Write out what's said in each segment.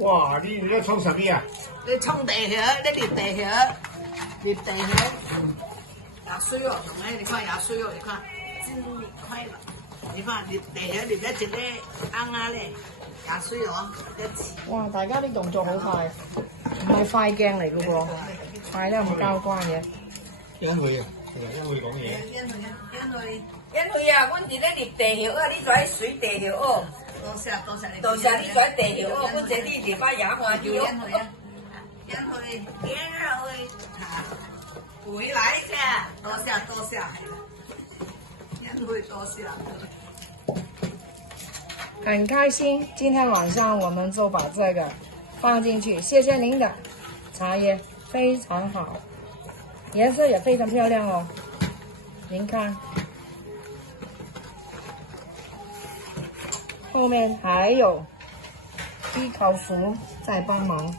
哇！你在冲什麼啊？你沖地殼，你捏地殼，捏地殼，也水哦，同埋你看也水哦，你看真熱快啦！你看捏地殼捏得一個啱啱咧，也水哦，一次。哇！大家啲動作好快，唔係快鏡嚟嘅喎，快得咁交關嘅。因佢啊，因佢講嘢。因為啊，阮伫咧捏地殼啊，你跩水地殼哦。多謝多謝你。多謝你跩地殼哦，阮這你捏把野花椒。因為回來嘅，多謝多謝，因為多謝。很開心，今天晚上我們就把這個放進去。謝謝您的茶葉，非常好，顏色也非常漂亮哦。您看，後面還有一口福在幫忙。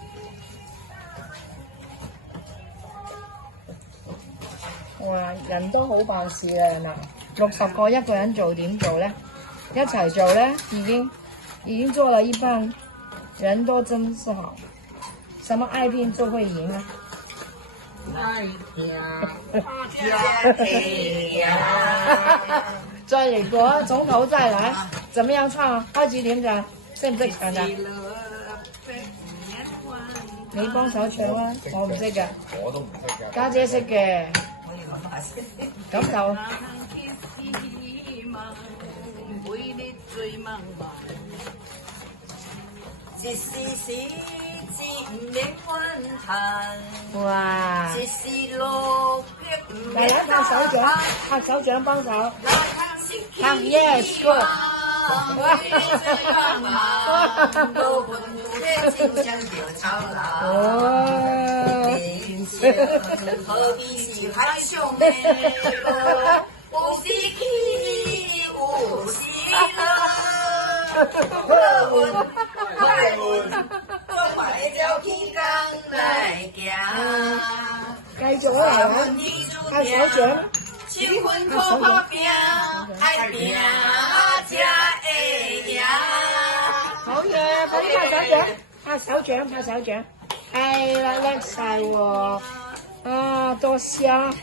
哇，人都好辦事啊嗱，60個一個人做點做呢？一齊做呢，已經做了一半，人多真是好。什麼愛拼就會贏啊！哎呀！再嚟過，從頭再來，怎麼樣唱？開始點㗎？識唔識唱㗎？你幫手唱啦，我唔識㗎。我都唔識㗎。家姐識嘅。咁就。一時時節唔免怨嘆，哇！一時落魄唔免嚟拍手掌，拍手掌幫手。拍 yes good。何必是海上的有時起有時落，快叫天公來行。繼續啊，拍手掌。手份靠打拼，愛拼才會贏。好嘢，快啲拍手掌，拍手掌，拍手掌。哎啦，叻晒喎！啊，多香！